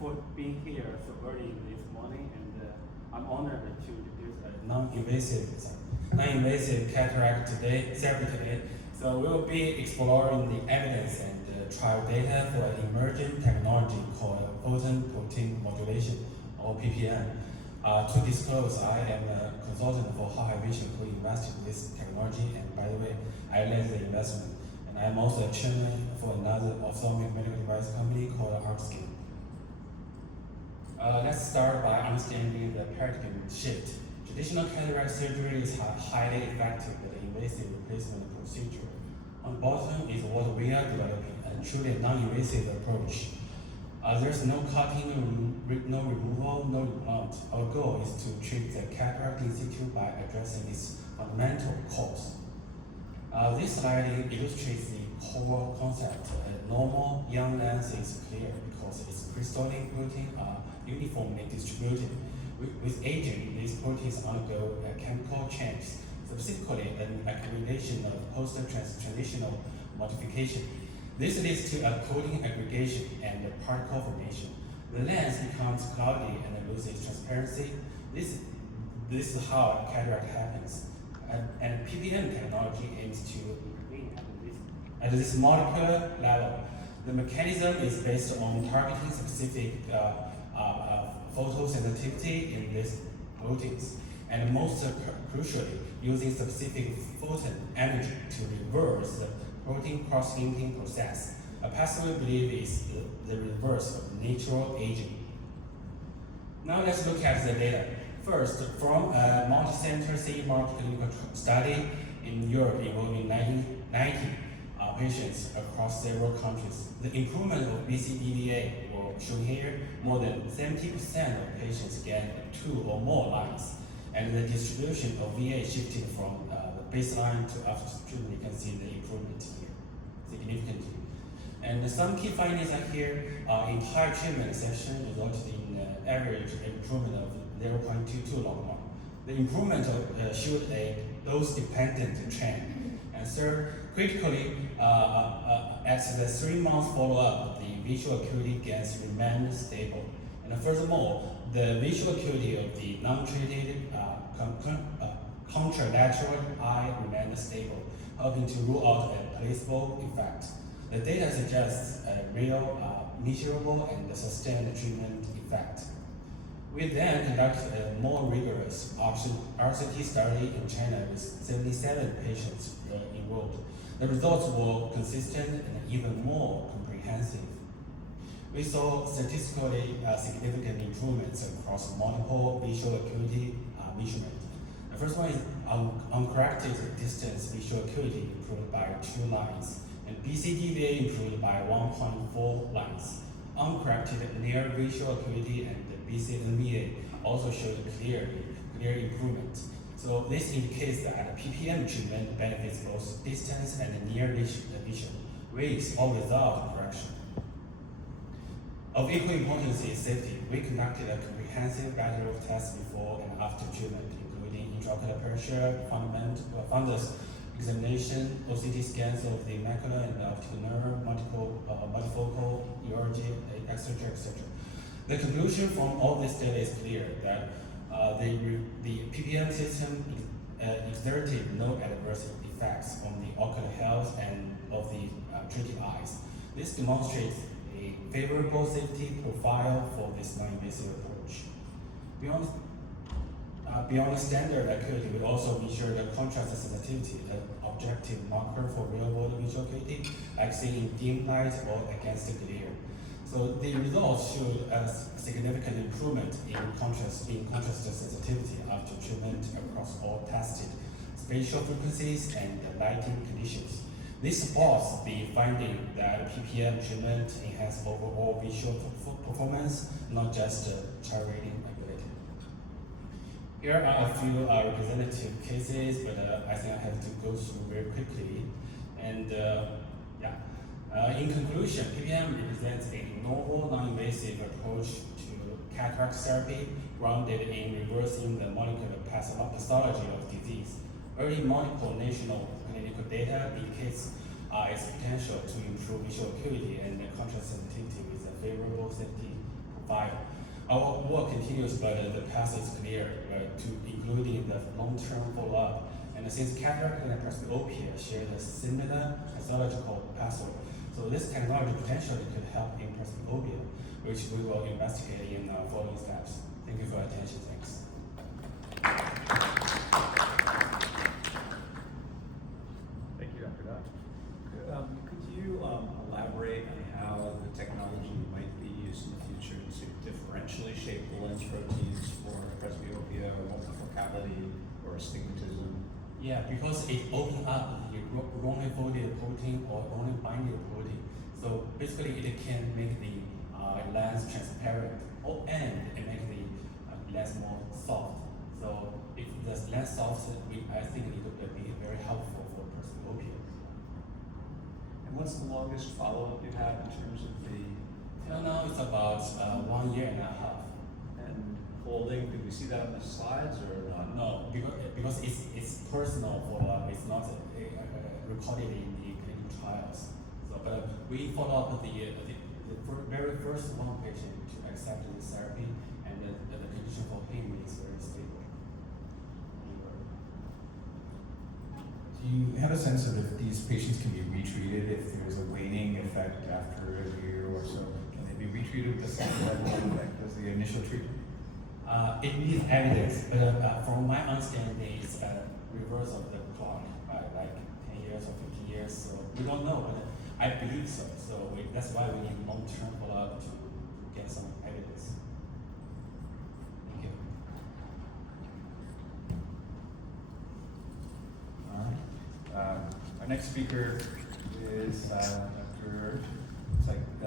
For being here so early this morning, and I'm honored to introduce a non-invasive cataract therapy today. So we'll be exploring the evidence and trial data for an emerging technology called Photon Protein Modulation, or PPM. To disclose, I am a consultant for Revysion who invested in this technology, and by the way, I led the investment. And I'm also a chairman for another ophthalmic medical device company called ASCRS2026. Let's start by understanding the paradigm shift. Traditional cataract surgery is a highly effective but invasive replacement procedure. On the bottom is what we are developing, a truly non-invasive approach. There's no cutting, no removal, no implant. Our goal is to treat the cataract in situ by addressing its fundamental cause. This slide illustrates the core concept. A normal young lens is clear because its crystallin protein are uniformly distributed. With aging, these proteins undergo chemical change, specifically an accumulation of post-translational modification. This leads to a coating aggregation and particle formation. The lens becomes cloudy and loses transparency. This is how cataract happens. And PPM technology aims to intervene at this molecular level. The mechanism is based on targeting specific photosensitivity in these proteins, and most crucially, using specific photon energy to reverse the protein cross-linking process. A pathway we believe is the reverse of natural aging. Now let's look at the data. First, from a multi-center CE-marked clinical study in Europe involving 90 patients across several countries, the improvement of BCDVA was shown here. More than 70% of patients gained 2 or more lines, and the distribution of VA shifted from the baseline to after treatment. You can see the improvement here significantly. And some key findings are here. Entire treatment session resulted in average improvement of 0.22 log. The improvement showed a dose-dependent trend. And third, critically, at the 3-month follow-up, the visual acuity gains remained stable. And furthermore, the visual acuity of the non-treated contralateral eye remained stable, helping to rule out a placebo effect. The data suggests a real, measurable, and sustained treatment effect. We then conducted a more rigorous RCT study in China with 77 patients enrolled. The results were consistent and even more comprehensive. We saw statistically significant improvements across multiple visual acuity measurements. The first one is uncorrected distance visual acuity improved by 2 lines, and BCDVA improved by 1.4 lines. Uncorrected near visual acuity and BCNVA also showed clear improvement. So this indicates that PPM treatment benefits both distance and near vision, with or without correction. Of equal importance is safety. We conducted a comprehensive battery of tests before and after treatment, including intraocular pressure, fundus examination, OCT scans of the macula and the optic nerve, multifocal, ERG, etc., etc. The conclusion from all this data is clear that the PPM system exerted no adverse effects on the ocular health and of the treated eyes. This demonstrates a favorable safety profile for this non-invasive approach. Beyond standard acuity, we also measure the contrast sensitivity, an objective marker for real-world visual acuity, like seen in dim light or against the glare. So the results showed a significant improvement in contrast sensitivity after treatment across all tested spatial frequencies and lighting conditions. This supports the finding that PPM treatment enhances overall visual performance, not just child reading ability. Here are a few representative cases, but I think I have to go through very quickly. And in conclusion, PPM represents a novel, non-invasive approach to cataract therapy grounded in reversing the molecular pathology of disease. Early multinational clinical data indicates its potential to improve visual acuity and contrast sensitivity with a favorable safety profile. work continues, but the path is clear to including the long-term follow-up. And since cataract and presbyopia share the similar pathological pathway, so this technology potentially could help in presbyopia, which we will investigate in following steps. Thank you for your attention. Thanks. Thank you, Dr. Dutt. Could you elaborate on how the technology might be used in the future to differentially shape the lens proteins for presbyopia or multifocality or astigmatism? Yeah, because it opens up the wrongly folded protein or wrongly binding protein. So basically, it can make the lens transparent, and it makes the lens more soft. So if the lens soft, I think it would be very helpful for presbyopia. And what's the longest follow-up you have in terms of the? Till now, it's about 1 year and a half. And holding, did we see that on the slides or not? No, because it's personal follow-up. It's not recorded in the clinical trials. So, but we follow up the very first one patient to accept the therapy, and the condition for him is very stable. Do you have a sense of if these patients can be retreated, if there's a waning effect after a year or so? Can they be retreated with the same level of effect as the initial treatment? It needs evidence, but from my understanding, it's a reverse of the clock by like 10 years or 15 years. So we don't know, but I believe so. So that's why we need long-term follow-up to get some evidence. Thank you. All right. Our next speaker is Dr.